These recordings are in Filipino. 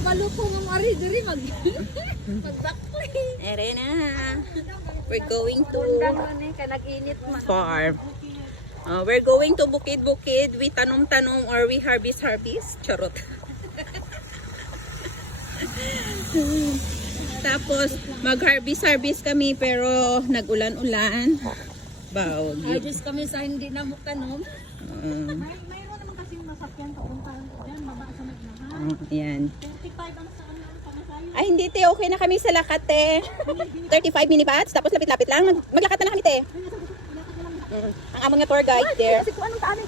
Kabalo ko ng ari diri mag-backplay. Ere na. We're going to Kanag-init man. farm. We're going to bukid-bukid. We tanom-tanom or we harvest-harvest. Charot. Tapos, mag-harvest-harvest kami pero nag-ulan-ulan. Bawag. Harvest kami sa hindi na mo tanom. Uh, Mayroon naman kasi yung masakyan papuntahan ko dyan, baba sa Magnahan. Ayan. 35 ang saan lang pamasayo. Ay, hindi te. Okay na kami sa lakat te. 35 minibats. Tapos lapit-lapit lang. Maglakad na kami te. Ang among nga tour guide there. Kasi kung anong taan,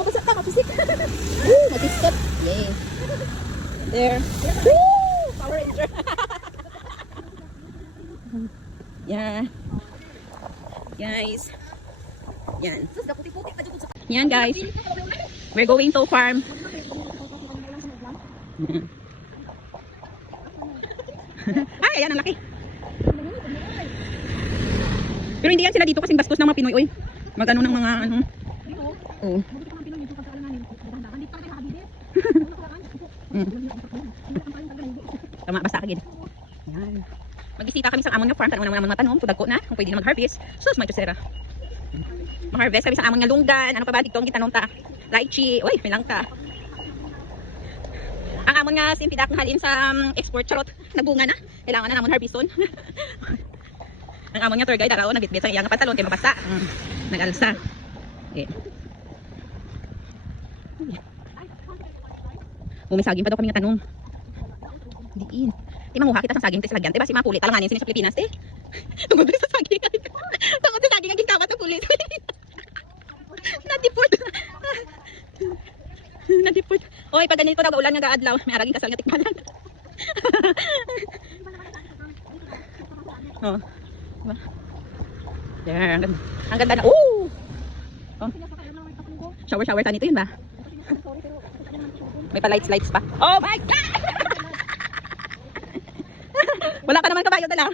mabasa ka, mabisik. Mag-skip. Yay. There. Woo! Power Ranger. Yeah. Guys. Yan. Sus, daputi-puti pa dyan sa Yan guys. We're going to farm. Ay, ayan ang laki. Pero hindi yan sila dito kasing bastos ng mga Pinoy. Uy. Mag-ano ng mga ano. Oo. Tama, basta agad. Yan. Mag-isita kami sa amon nga farm. Tanong naman mga tanom. Tudag ko na. Kung pwede na mag-harvest. Sus, may tusera. Mag-harvest kami sa amon nga lunggan. Ano pa ba? Dito ang gitanong ta. Lychee. Uy, may langka. Ang amon nga simpidak na halin sa export. Charot. Nagbunga na. Kailangan na namon harveston. Ang amon nga tour guide. Araw, nagbitbit sa iyang pantalon. Kaya mabasa. Nag-alsa. Okay. Umisaging pa daw kami nga tanong. Diin. Di manguha kita sa saging te sa lagyan. Diba si mga pulit talanganin sini sa Pilipinas te? Tungod sa saging. Tungod sa saging ang gintawat ng pulit. Nadiport. Nadiport. Oy, pag ganito daw ulan nga gaadlaw, may araging kasal nga tikbalan. Oh. Diba? There, ang ganda na. Oh! Oh. Shower tanito yun ba? May pa lights pa. Oh my God! Wala ka naman kabayo dala.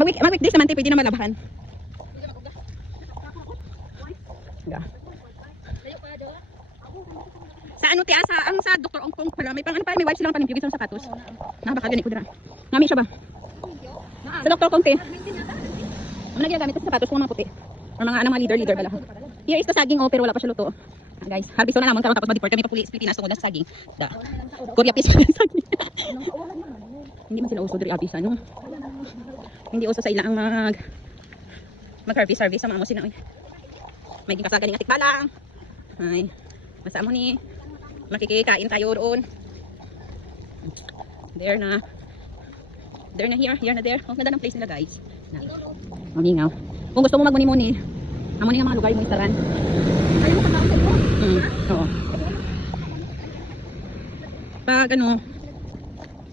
Mag-weekdays naman tayo pwede na malabahan. Yeah. Sa ano tiya sa Dr. Ongkong pala may pang ano pa may wipes lang panimpyo sa sapatos. Nakabaka gani ko dira. Ngami siya ba? Sa Dr. Ongkong te. Ano ginagamit sa sapatos ko mga puti. Or mga leader bala. Here is the saging pero wala pa siya luto. Guys, harvest na naman karon tapos ma-deport kami pa Pilipinas tungod sa saging. Da. Korea piece saging. Hindi man sila uso diri abis ano. Hindi uso sa ilang mag-harvest sa mga mo sila. May gikasagan ng atikbalang. Ay, masa mo ni makikikain tayo doon. There na here na there. Ang ganda ng place nila guys. Mamingaw. Kung gusto mo magmuni-muni, amo ni nga mga lugar mo isaran. Ayaw mo ka na Oo. Pag ano,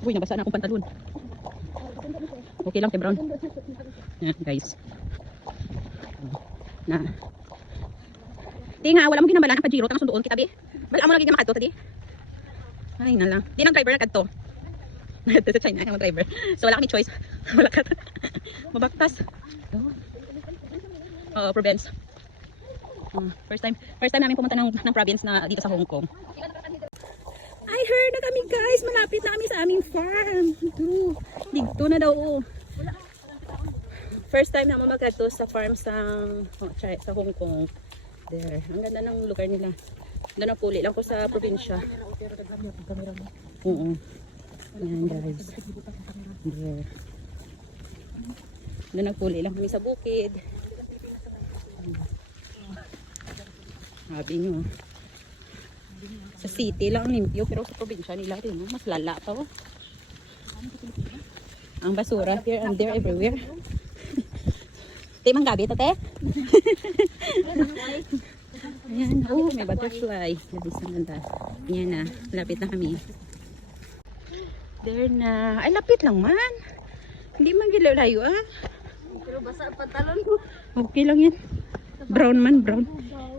uy, nabasa na akong pantalon. Okay lang, kay Brown. Yan, guys. Na. Di nga, wala mo ginambalan ang Pajero, tang sundoon kita, be. Wala mo lagi makadto, tadi. Ay, na lang. Di nang driver na kadto. Ito sa China, ang driver. So, wala kami choice. Wala ka. Mabaktas. Oo, province. First time namin pumunta ng province na dito sa Hong Kong. I heard na kami guys, malapit na kami sa aming farm. Dito na daw. First time naman magkadto sa farm sa Hong Kong. There. Ang ganda ng lugar nila. Ganda ng puli lang ko sa probinsya. Oo. Ayan guys. There. Ganda ng puli lang kami sa bukid. Sabi nyo. Sa city lang limpyo pero sa probinsya nila rin mas lala pa. Ang basura here and there everywhere. Timang gabi ito te. Ayan. Oh, may butterfly. Labis ang ganda. Ayan na. Lapit na kami. There na. Ay, lapit lang man. Hindi man gilalayo ah. Pero basa ang pantalon mo. Okay lang yan. Brown man, brown.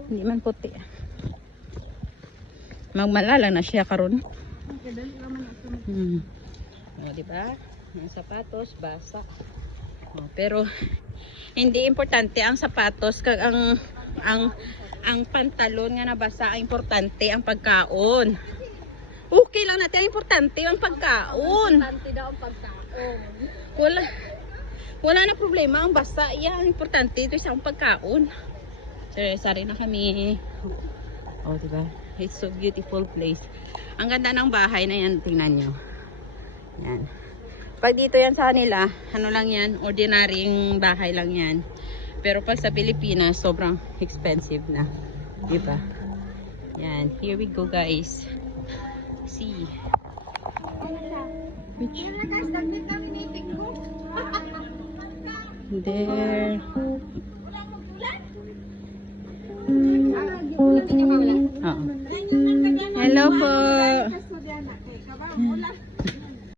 Hindi man puti. Magmalala na siya karon. O, diba? Ang sapatos, basa. O, pero, hindi importante ang sapatos. Ang ang pantalon nga nabasa, ang importante ang pagkaon. Okay lang natin, ang importante ang pagkaon. Importante daw ang pagkaon. Wala na problema ang basa. Yan, importante ito sa pagkaon. Sari na kami. Oh, diba? It's so beautiful place. Ang ganda ng bahay na yan, tingnan nyo. Yan. Pag dito yan sa kanila, ano lang yan, ordinaryong bahay lang yan. Pero pag sa Pilipinas, sobrang expensive na. Diba? Yan. Here we go, guys. See. Which? There. Oo. Hello po.